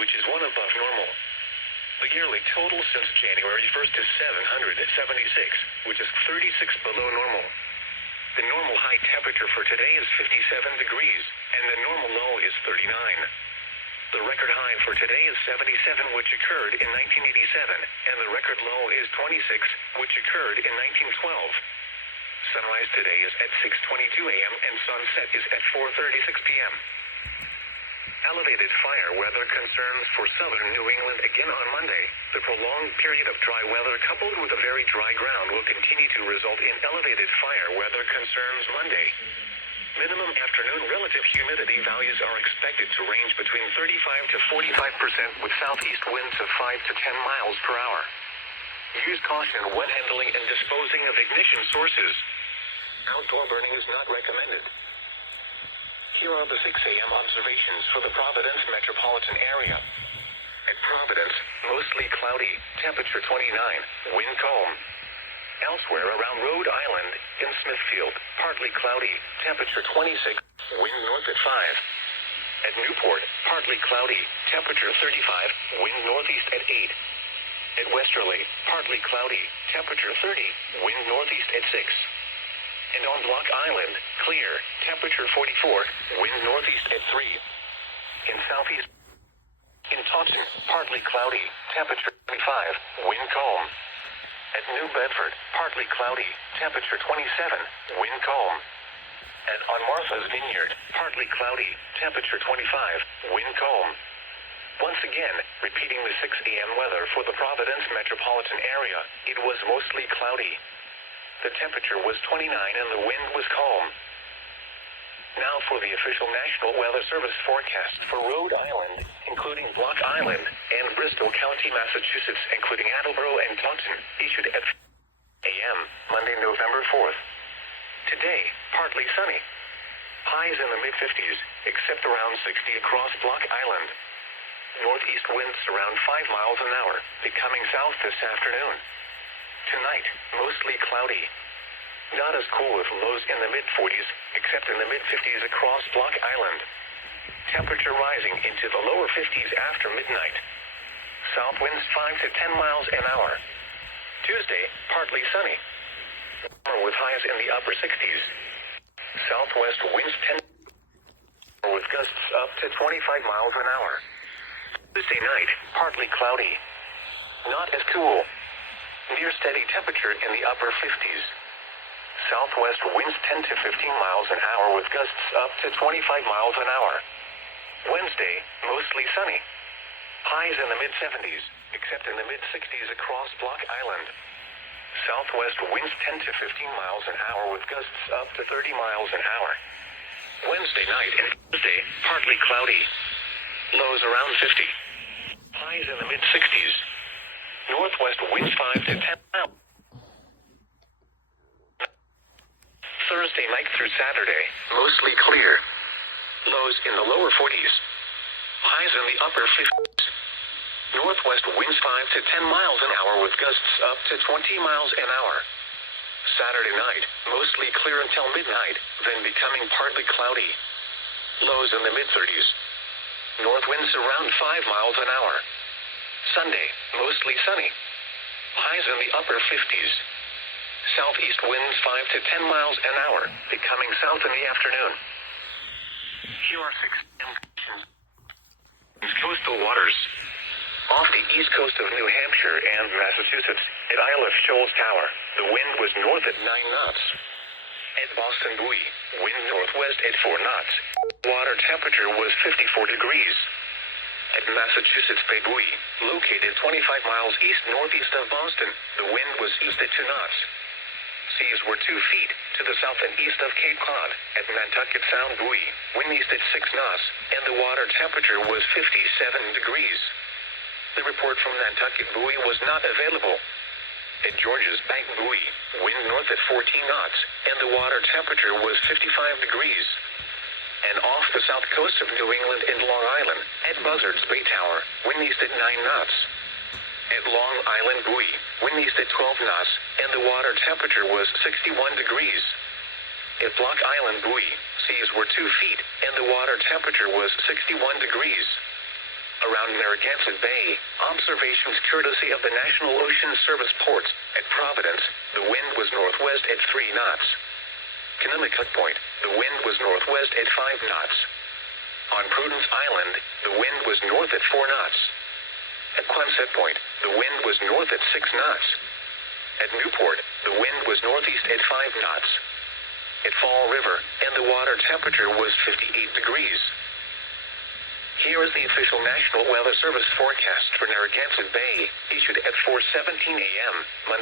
which is 1 above normal. The yearly total since January 1st is 776, which is 36 below normal. The normal high temperature for today is 57 degrees, and the normal low is 39. The record high for today is 77, which occurred in 1987, and the record low is 26, which occurred in 1912. Sunrise today is at 6:22 a.m. and sunset is at 4:36 p.m. Elevated fire weather concerns for southern New England again on Monday. The prolonged period of dry weather coupled with a very dry ground will continue to result in elevated fire weather concerns Monday. Minimum afternoon relative humidity values are expected to range between 35 to 45% with southeast winds of 5 to 10 miles per hour. Use caution when handling and disposing of ignition sources. Outdoor burning is not recommended. Here are the 6 a.m. observations for the Providence metropolitan area. At Providence, mostly cloudy, temperature 29, wind calm. Elsewhere around Rhode Island, in Smithfield, partly cloudy, temperature 26, wind north at 5. At Newport, partly cloudy, temperature 35, wind northeast at 8. At Westerly, partly cloudy, temperature 30, wind northeast at 6. And on Block Island, clear, temperature 44, wind northeast at 3. In southeast, in Taunton, partly cloudy, temperature 25, wind calm. At New Bedford, partly cloudy, temperature 27, wind calm. And on Martha's Vineyard, partly cloudy, temperature 25, wind calm. Once again, repeating the 6 a.m. weather for the Providence metropolitan area, it was mostly cloudy. The temperature was 29 and the wind was calm. Now for the official National Weather Service forecast for Rhode Island, including Block Island, and Bristol County, Massachusetts, including Attleboro and Taunton, issued at a.m., Monday, November 4th. Today, partly sunny. Highs in the mid-50s, except around 60 across Block Island. Northeast winds around 5 miles an hour, becoming south this afternoon. Tonight, mostly cloudy. Not as cool with lows in the mid-40s, except in the mid-50s across Block Island. Temperature rising into the lower 50s after midnight. South winds 5 to 10 miles an hour. Tuesday, partly sunny. With highs in the upper 60s. Southwest winds 10 with gusts up to 25 miles an hour. Tuesday night, partly cloudy. Not as cool. Near steady temperature in the upper 50s. Southwest winds 10 to 15 miles an hour with gusts up to 25 miles an hour. Wednesday, mostly sunny. Highs in the mid-70s, except in the mid-60s across Block Island. Southwest winds 10 to 15 miles an hour with gusts up to 30 miles an hour. Wednesday night and Thursday, partly cloudy. Lows around 50. Highs in the mid-60s. Northwest winds 5 to 10 miles. Thursday night through Saturday, mostly clear. Lows in the lower 40s. Highs in the upper 50s. Northwest winds 5 to 10 miles an hour with gusts up to 20 miles an hour. Saturday night, mostly clear until midnight, then becoming partly cloudy. Lows in the mid-30s. North winds around 5 miles an hour. Sunday, mostly sunny. Highs in the upper 50s. Southeast winds 5 to 10 miles an hour, becoming south in the afternoon. Here are 6 conditions. Coastal waters. Off the east coast of New Hampshire and Massachusetts, at Isle of Shoals Tower, the wind was north at 9 knots. At Boston Buoy, wind northwest at 4 knots. Water temperature was 54 degrees. At Massachusetts Bay Buoy, located 25 miles east-northeast of Boston, the wind was east at 2 knots. Seas were 2 feet to the south and east of Cape Cod. At Nantucket Sound Buoy, wind east at 6 knots, and the water temperature was 57 degrees. The report from Nantucket Buoy was not available. At George's Bank Buoy, wind north at 14 knots, and the water temperature was 55 degrees. And off the south coast of New England and Long Island, at Buzzards Bay Tower, wind east at 9 knots. At Long Island Buoy, wind east at 12 knots, and the water temperature was 61 degrees. At Block Island Buoy, seas were 2 feet, and the water temperature was 61 degrees. Around Narragansett Bay, observations courtesy of the National Ocean Service ports. At Providence, the wind was northwest at 3 knots. Connecticut Point, the wind was northwest at 5 knots. On Prudence Island, the wind was north at 4 knots. At Quonset Point, the wind was north at 6 knots. At Newport, the wind was northeast at 5 knots. At Fall River, and the water temperature was 58 degrees. Here is the official National Weather Service forecast for Narragansett Bay, issued at 4:17 a.m., Monday.